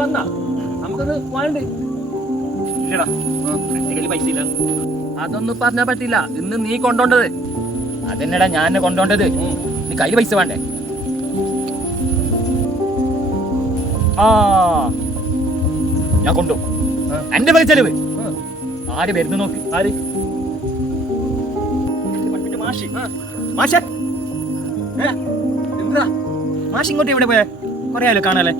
വന്നാ നമുക്കത് വേണ്ട ഇല്ലടാ എന്റെ കയ്യിൽ പൈസ ഇല്ല. അതൊന്നും പറഞ്ഞാ പറ്റില്ല. ഇന്ന് നീ കൊണ്ടോണ്ടത്. അതെന്നെടാ ഞാൻ കൊണ്ടോണ്ടത്. നീ കയ്യിൽ പൈസ വേണ്ടേ? ആ ഞാൻ കൊണ്ടു. എന്റെ പൈസ ചെലവ് ആര് വരുന്നു നോക്ക്. ആര്? മാഷി. മാഷേ എന്താ മാഷ് ഇങ്ങോട്ട് എവിടെ പോയേ? കൊറേ ആയല്ലോ കാണാല്ലേ.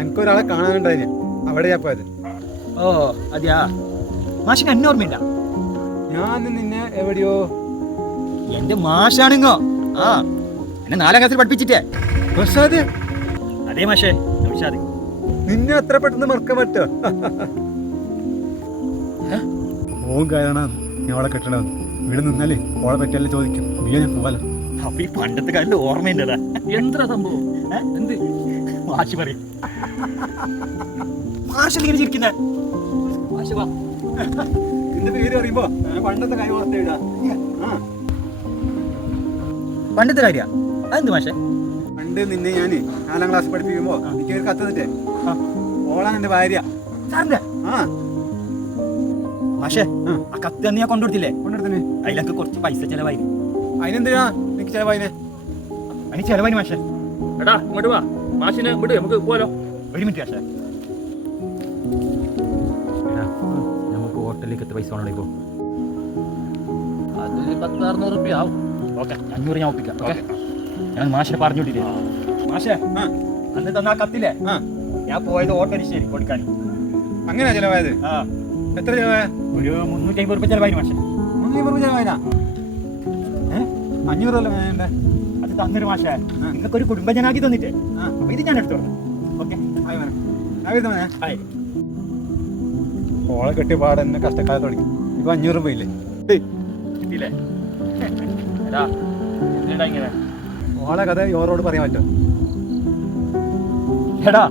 എനിക്കൊരാളെ കാണാനുണ്ടായിന്, അവിടെ ഞാൻ പോയത്. ഓ അതെയാ. മാഷിന് എന്നെ ഓർമ്മയില്ല? ഞാൻ നിന്നെ എവിടെയോ. എന്റെ മാഷാണിങ്ങോ. ആ എന്നെ 4ാം ക്ലാസ്സിൽ പഠിപ്പിച്ചിട്ടേ. പ്രസാദ്, അതേ മാഷേ, നൗഷാദ്. നിന്നെ അത്ര പെട്ടെന്ന് മറക്കാൻ പറ്റോ? ഓൻ കാരണം നീ അവളെ കെട്ടണമെന്ന്. ഇവിടെ നിന്നാലേ ഓളെ പറ്റിയല്ലേ ചോദിക്കും. നീ ഞാൻ പോവാലോ. അപ്പൊ ഈ പണ്ടത്തെ കാലിന്റെ ഓർമ്മയില്ലതാ. എന്താ സംഭവം? എന്ത് മാഷി പറയും. മാഷ് ഇങ്ങനെ ചിരിക്കുന്നേ. മാഷ് വാ. നിന്റെ പേര് പറയുമ്പോ പണ്ടത്തെ കാര്യം ഓർത്തേടാ. പണ്ടത്തെ കാര്യ അതെന്ത് മാഷേ? പണ്ട് നിന്നെ ഞാൻ 4ാം ക്ലാസ് പഠിപ്പിക്കുമ്പോ എനിക്ക് ഒരു കത്ത് തന്നിട്ടേ. ഓളാണ് എന്റെ ഭാര്യ. സാറിന്റെ ആ മാഷേ, ആ കത്ത് അന്ന് ഞാൻ കൊണ്ടുകൊടുത്തില്ലേ? കൊണ്ടെടുത്തിന്. അതിലൊക്കെ കുറച്ച് പൈസ ചെലവായി. അതിനെന്തിനാ എനിക്ക് ചെലവായിനെ? അതിന് ചെലവായി മാഷേ. എടാ ഇങ്ങോട്ട് വാ. മാഷിനെ വിട്, നമുക്ക് പോലോ. ഒരു മിനിറ്റ് മാഷേ. നമുക്ക് ഹോട്ടലിലേക്ക് എത്ര പൈസ വേണോ ഇപ്പോ? അതൊരു 1000-600 റുപ്യ ആവും. ഓക്കെ, 500 ഞാൻ ഒപ്പിക്കാം. ഓക്കെ, ഞാൻ മാഷെ പറഞ്ഞോട്ടില്ലേ. മാഷേ, അന്ന് തന്ന ആ കത്തില്ലേ, ഞാൻ പോയത് ഓട്ടോറിക്ഷയിൽ കൊടുക്കാൻ. അങ്ങനെയാ ചെലവായത്? ആ. എത്ര ചെലവായ? ഒരു 350 റുപ്യ ചെലവായി മാഷേ. 350 ചെലവായതാ? 500 അല്ലേ വേണ്ടേ? അത് തന്നൊരു മാഷേ. നിങ്ങൾക്കൊരു കുടുംബജനാക്കി തന്നിട്ട് അപ്പൊ ഇത് ഞാൻ എടുത്തോളാം. ഓക്കെ, ഓളെ കെട്ടിയ പാടെ എന്നെ കഷ്ടക്കാലം തുടങ്ങി. ഇപ്പൊ 500 രൂപ ഇല്ലേ? കിട്ടിയില്ലേ? എടാ എന്തിനാ ഇങ്ങനെ? ഓളെ കഥ ഓരോട് പറയാൻ പറ്റോ? എടാ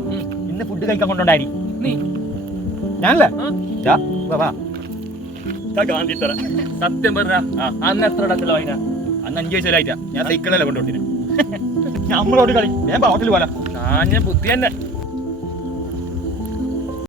ഇന്ന് ഫുഡ് കഴിക്കാൻ കൊണ്ടോണ്ടായി നീ ഞാനല്ലേ? സത്യം പറഞ്ഞ അന്ന് എത്ര ചെലവായിന? അന്ന് 5 വയസ്സിലായിട്ടാ. ഞാൻ സൈക്കിളല്ലേ കൊണ്ടുപോട്ടിന്. നമ്മളോട് കളി. ഞാൻ ഹോട്ടലിൽ പോലെ ഞാൻ ബുദ്ധി തന്നെ.